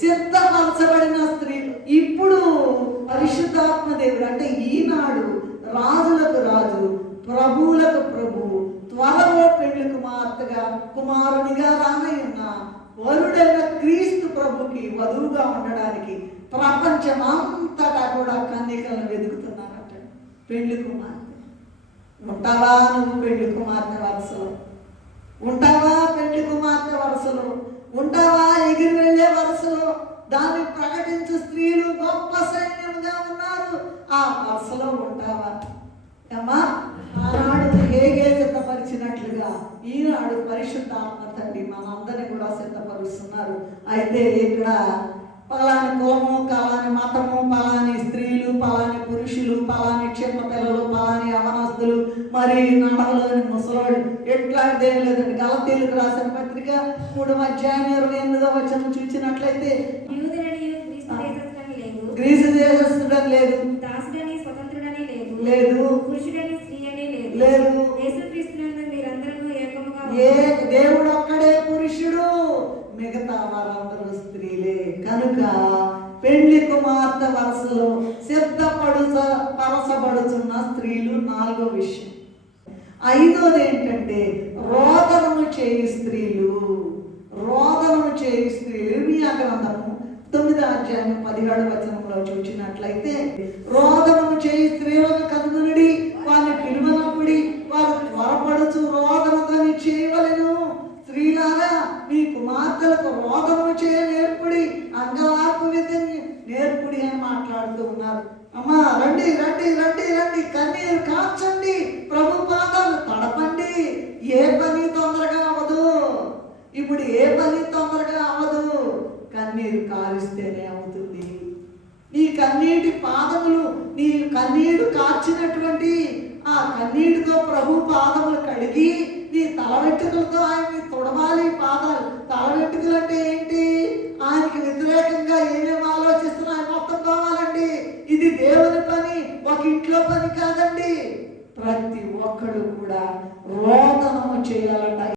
సిద్ధపరచబడిన స్త్రీలు. ఇప్పుడు పరిశుద్ధాత్మ దేవుడు అంటే ఈనాడు రాజులకు రాజు, ప్రభువులకు ప్రభువు, త్వరలో పెళ్లి కుమారునిగా రానయ్యున్న వరుడైన క్రీస్తు ప్రభుకి వధువుగా ఉండడానికి ప్రపంచం అంతటా కూడా కన్యకలను వెతుకుతున్నారట. పెళ్లి కుమార్తె ఉంటావా? నువ్వు పెళ్లి కుమార్తె వరుసలో ఉంటావా? పెళ్లి కుమార్తె వరుసలో ఉంటావా? ఎగిరి వెళ్ళే వరుసలో దాన్ని ప్రకటించు స్త్రీలు గొప్ప సైన్యంగా ఉన్నారు. ఆ వరుసలో ఉంటావా అమ్మా? ఆనాడు హేగే సిద్ధపరిచినట్లుగా ఈనాడు పరిశుద్ధాత్మ తండ్రి మనందరినీ కూడా సిద్ధపరుస్తున్నారు. అయితే ఇక్కడ పలాని కులము, పలాని మతము, పలాని స్త్రీలు, పలాని పురుషులు, పలాని చిన్న పిల్లలు, పలాని అవనస్తులు, మరి నడవలోని ముసలోళ్ళు ఎట్లాంటిదేం లేదండి. గలతీయులకు రాసిన పత్రిక 3:28 చూసినట్లయితే గ్రీసు దేశస్థుడని లేదు, లేదు, లేదు. దేవుడు ఒక్కడే పురుషుడు, మిగతా వారందరూ స్త్రీలే. కనుక పెళ్లి కుమార్తె వరుసలో పరచబడుతున్న స్త్రీలు 4వ విషయం. 5వది ఏంటంటే రోదనము చేయు స్త్రీలు. రోదనము చేయు స్త్రీలు ఇర్మియా గ్రంథము 9:17 చూసినట్లయితే రోదనము చేయి స్త్రీలను కనుగొనుడి, వారిని పిలువనప్పుడి, వారు త్వరపడుచు రోదనతోని చేయవలెను. స్త్రీలారా మీ కుమార్తెలకు రోదనము చేయ నేర్పుడి, అంగలార్పు విద్యని నేర్పుడి అని మాట్లాడుతూ ఉన్నారు. అమ్మా రండి రండి రండి రండి, కన్నీరు కార్చండి, ప్రభు పాదాలు తడపండి. ఏ పని తొందరగా అవ్వదు. ఇప్పుడు ఏ పని తొందరగా అవ్వదు, కన్నీరు కారిస్తేనే అవుతుంది. నీ కన్నీటి పాదములు, నీ కన్నీరు కార్చినటువంటి ఆ కన్నీటితో ప్రభు పాదములు కడిగి నీ తల వెంట్రుకలతో ఆయన్ని తొడవాలి. పాదాలు తల వెంట్రుకలు అంటే ఏంటి? ఆయనకి వ్యతిరేకంగా ఏమేమి ఆలోచిస్తున్నా ఆయన మొత్తం కావాలండి. ఇది దేవుని పని, ఒక ఇంట్లో పని కాదండి. ప్రతి ఒక్కడు కూడా రోదనము చేయాలంట.